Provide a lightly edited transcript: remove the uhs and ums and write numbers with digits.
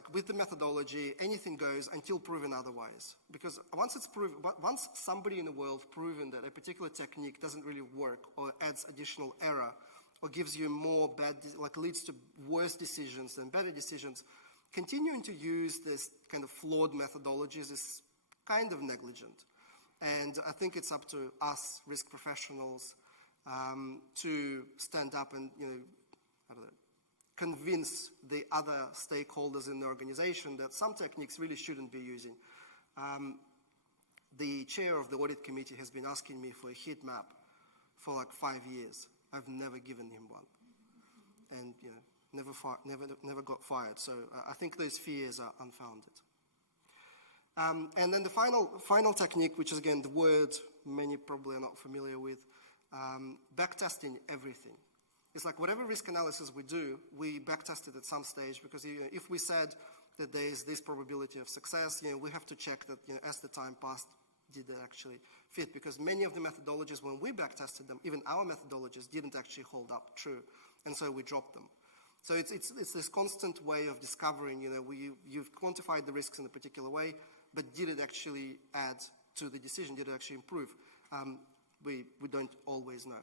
like with the methodology, anything goes until proven otherwise. Because once it's once somebody in the world proven that a particular technique doesn't really work or adds additional error or gives you more bad, like leads to worse decisions than better decisions, continuing to use this kind of flawed methodologies is kind of negligent. And I think it's up to us, risk professionals, to stand up and, I don't know, convince the other stakeholders in the organization that some techniques really shouldn't be using. The chair of the audit committee has been asking me for a heat map for like 5 years. I've never given him one, and never got fired. So I think those fears are unfounded. And then the final technique, which is again the word many probably are not familiar with, backtesting everything. It's like whatever risk analysis we do, we backtest it at some stage, because if we said that there is this probability of success, we have to check that as the time passed, did it actually fit? Because many of the methodologies, when we backtested them, even our methodologies didn't actually hold up true, and so we dropped them. So it's this constant way of discovering, you've quantified the risks in a particular way, but did it actually add to the decision? Did it actually improve? We don't always know.